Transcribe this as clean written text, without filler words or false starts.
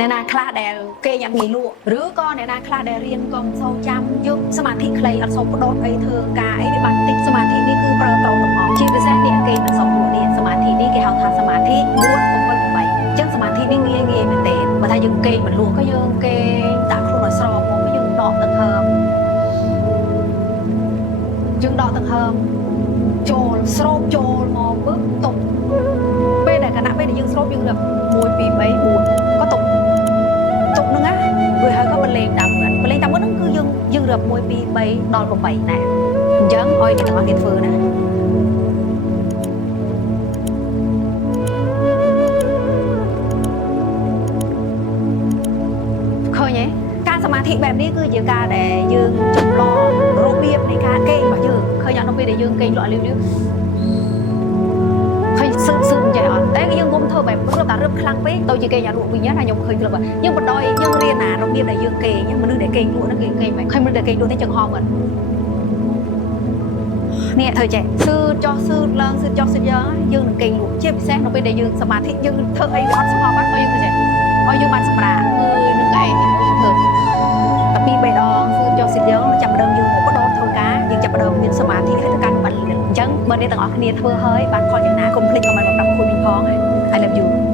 អ្នកណាខ្លះដែលគេញ៉ាំងាយលក់ឬក៏អ្នកណាខ្លះដែលរៀនក៏មិនសូវចាំយកសមាធិខ្លីអត់សូវបដោតអីធ្វើការអីវាបានតិចសមាធិនេះគឺប្រើត្រូវទាំងអស់ជាពិសេសអ្នកគេមិនសូវលក់នេះសមាធិនេះគេហៅថាសមាធិ4 7 8អញ្ចឹងសមាធិនេះងាយមែនទេបើថាយើងគេមិនលក់ក៏យើងគេដាក់ខ្លួនឲ្យស្របមកយើងដកទឹកហើមយើងដកទឹកហើមចូលស្រូបចូលមកពឹបតុបពេលដែលគណៈពេលដែលយើងស្រូបយើងរឹប1 2 3 4ក៏តុបហ្នឹងណាវាហើយក៏បលេងតាមមើលហ្នឹងគឺយើងរឹប1 2 3ដល់8ដែរអញ្ចឹងឲ្យអ្នកទាំងអស់គ្នាធ្វើណាឃើញទេការសមាធិបែបនេះគឺជាការដែលយើងចម្លងរបៀបនៃការគេងរបស់យើងឃើញអត់នៅពេលដែលយើងគេងលក់លឿនឃើញស៊ឺចេះអត់តែយើងគុំធ្វើបែបរឹបតែរឹបខ្លាំងពេកទៅជាគេញ៉ាំលក់វិញណាខ្ញុំឃើញគ្លឹបយើងបដ ாய் យើងរៀនណារបៀបដែលយើងគេងមនុស្សដែលគេងលក់ហ្នឹងគេគេងមិនឃើញមនុស្សដែលគេងលក់ទេចង្ហមអត់នេះធ្វើចេះស៊ឺចោះស៊ឺឡើងស៊ឺចោះស៊ឺយ៉ាងយើងនឹងគេងលក់ជាពិសេសនៅពេលដែលយើងសមាធិយើងធ្វើអីវាអត់ស្ងប់អត់ក៏យើងធ្វើចេះឲ្យយើងបានសម្រាកមើលនឹងឯងយើងធ្វើតែ2 3ដងស៊ឺចោះស៊ឺយ៉ាងចាប់ដើមយើងមកបដោតធ្វើការយើងចាប់ដើមមានសមាធិហើយទៅកាន់បានលឿនអញ្ចឹងបើអ្នកទាំងអស់គ្នាធ្វើហើយបានផលយ៉ាងណាកុំភ្លេចខមមិនមកប្រាប់ខ្លួនវិញផង I love you